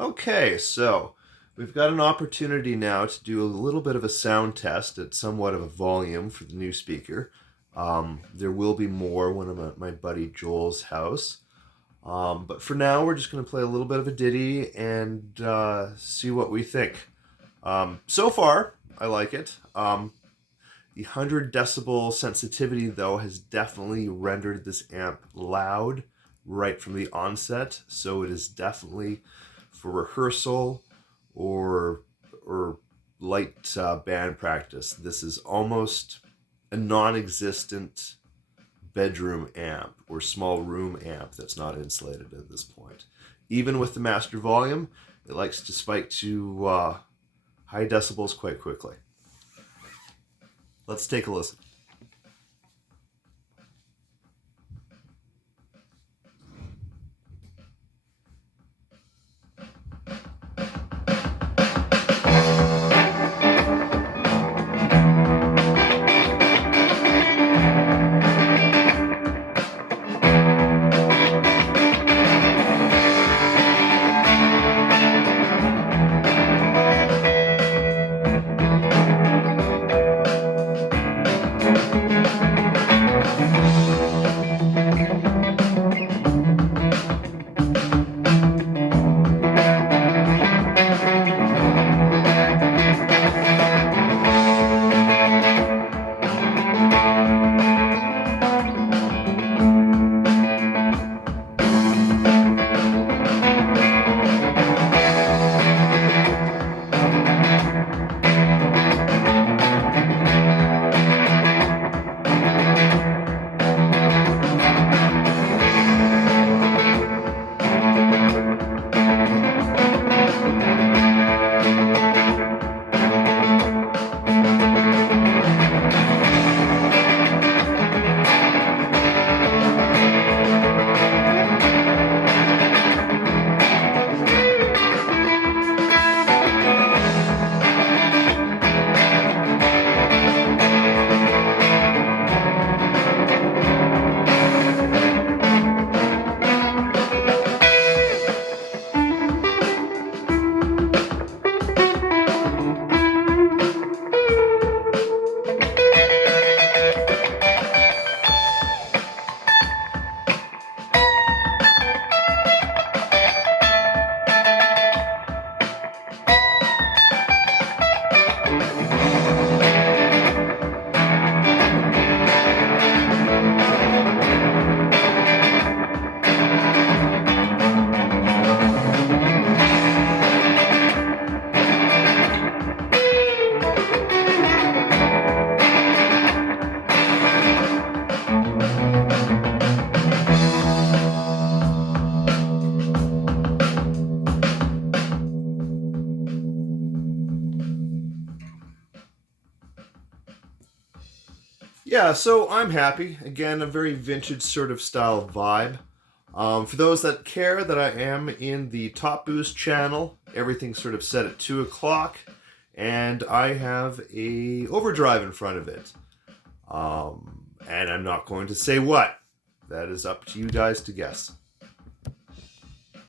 Okay, so we've got an opportunity now to do a little bit of a sound test at somewhat of a volume for the new speaker. There will be more when I'm at my buddy Joel's house. But for now, we're just going to play a little bit of a ditty and see what we think. So far, I like it. The 100 decibel sensitivity, though, has definitely rendered this amp loud right from the onset. So it is definitely for rehearsal or light band practice. This is almost a non-existent bedroom amp or small room amp that's not insulated at this point. Even with the master volume, it likes to spike to high decibels quite quickly. Let's take a listen. Yeah, so I'm happy. Again, a very vintage sort of style vibe. For those that care that I am in the Top Boost channel, everything's sort of set at 2 o'clock, and I have a overdrive in front of it. And I'm not going to say what. That is up to you guys to guess.